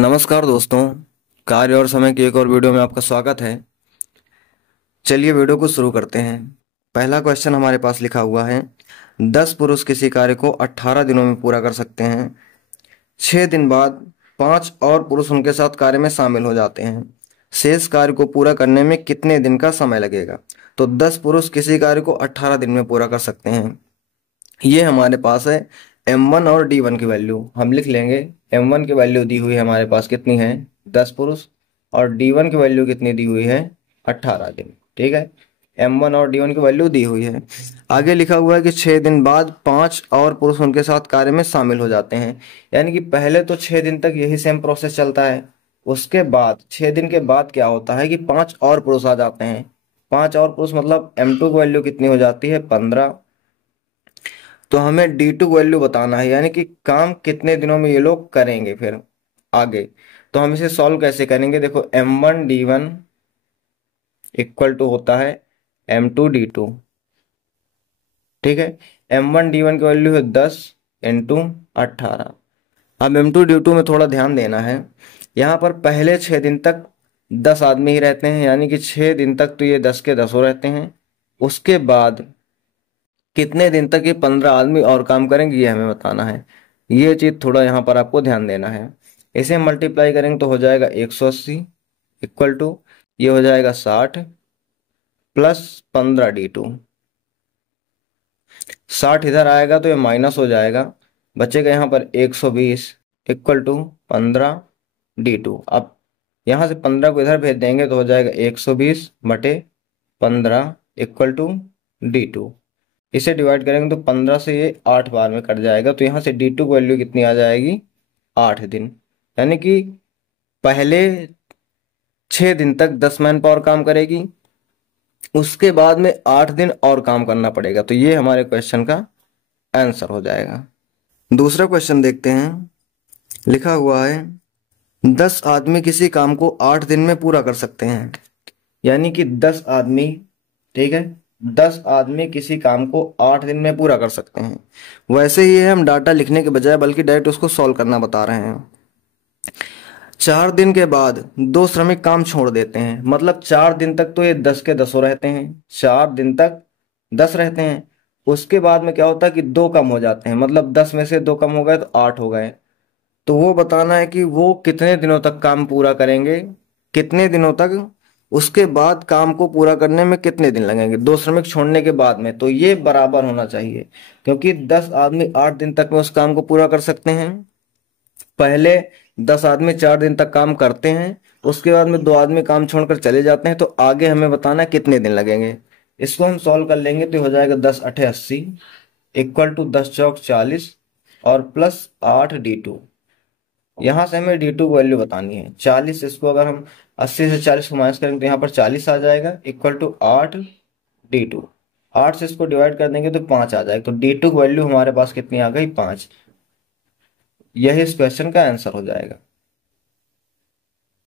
नमस्कार दोस्तों, कार्य और समय की एक और वीडियो में आपका स्वागत है। चलिए वीडियो को शुरू करते हैं। पहला क्वेश्चन हमारे पास लिखा हुआ है, 10 पुरुष किसी कार्य को 18 दिनों में पूरा कर सकते हैं। 6 दिन बाद 5 और पुरुष उनके साथ कार्य में शामिल हो जाते हैं। शेष कार्य को पूरा करने में कितने दिन का समय लगेगा? तो 10 पुरुष किसी कार्य को 18 दिन में पूरा कर सकते हैं। ये हमारे पास है M1 और D1 की वैल्यू हम लिख लेंगे। M1 की वैल्यू दी हुई है हमारे पास कितनी है, 10 पुरुष, और D1 की वैल्यू कितनी दी हुई है, 18 दिन। ठीक है, M1 और D1 की वैल्यू दी हुई है। आगे लिखा हुआ है कि 6 दिन बाद 5 और पुरुष उनके साथ कार्य में शामिल हो जाते हैं। यानी कि पहले तो 6 दिन तक यही सेम प्रोसेस चलता है, उसके बाद 6 दिन के बाद क्या होता है कि 5 और पुरुष आ जाते हैं। 5 और पुरुष मतलब M2 की वैल्यू कितनी हो जाती है, 15। तो हमें D2 वैल्यू बताना है, यानी कि काम कितने दिनों में ये लोग करेंगे। फिर आगे तो हम इसे सॉल्व कैसे करेंगे, देखो M1 D1 इक्वल टू होता है M2 D2। ठीक है, M1 D1 की वैल्यू है 10 इंटू 18। अब M2 D2 में थोड़ा ध्यान देना है। यहाँ पर पहले 6 दिन तक 10 आदमी ही रहते हैं, यानी कि 6 दिन तक तो ये 10 के 10 रहते हैं। उसके बाद कितने दिन तक ये 15 आदमी और काम करेंगे, ये हमें बताना है। ये चीज थोड़ा यहाँ पर आपको ध्यान देना है। इसे मल्टीप्लाई करेंगे तो हो जाएगा 180 इक्वल टू, ये हो जाएगा 60 प्लस 15 D2। 60 इधर आएगा तो ये माइनस हो जाएगा, बचेगा यहाँ पर 120 इक्वल टू 15 D2। अब यहाँ से 15 को इधर भेज देंगे तो हो जाएगा 120 बटे 15 इक्वल टू D2। इसे डिवाइड करेंगे तो 15 से ये 8 बार में कट जाएगा, तो यहाँ से D2 की वैल्यू कितनी आ जाएगी, 8 दिन। यानी कि पहले 6 दिन तक 10 मैन पावर काम करेगी, उसके बाद में 8 दिन और काम करना पड़ेगा। तो ये हमारे क्वेश्चन का आंसर हो जाएगा। दूसरा क्वेश्चन देखते हैं। लिखा हुआ है 10 आदमी किसी काम को 8 दिन में पूरा कर सकते हैं। यानी कि 10 आदमी, ठीक है, 10 आदमी किसी काम को 8 दिन में पूरा कर सकते हैं। वैसे ही हम डाटा लिखने के बजाय बल्कि डायरेक्ट उसको सॉल्व करना बता रहे हैं। 4 दिन के बाद 2 श्रमिक काम छोड़ देते हैं, मतलब 4 दिन तक तो ये 10 के 10 रहते हैं, 4 दिन तक 10 रहते हैं। उसके बाद में क्या होता है कि 2 कम हो जाते हैं, मतलब 10 में से 2 कम हो गए तो 8 हो गए। तो वो बताना है कि वो कितने दिनों तक काम पूरा करेंगे, कितने दिनों तक, उसके बाद काम को पूरा करने में कितने दिन लगेंगे 2 श्रमिक छोड़ने के बाद में। तो ये बराबर होना चाहिए, क्योंकि 10 आदमी 8 दिन तक में उस काम को पूरा कर सकते हैं। पहले 10 आदमी 4 दिन तक काम करते हैं, उसके बाद में 2 आदमी काम छोड़कर चले जाते हैं। तो आगे हमें बताना है कितने दिन लगेंगे। इसको हम सॉल्व कर लेंगे तो हो जाएगा 10 8 80 इक्वल टू 10 चौक 40 और प्लस 8 D2। यहाँ से हमें D2 की वैल्यू बतानी है 40। इसको अगर हम 80 से 40 को माइनस करेंगे तो यहाँ पर 40 आ जाएगा इक्वल टू 8 D2। 8 से इसको डिवाइड कर देंगे तो 5 आ जाएगा। तो D2 की वैल्यू हमारे पास कितनी आ गई, 5। यही इस क्वेश्चन का आंसर हो जाएगा।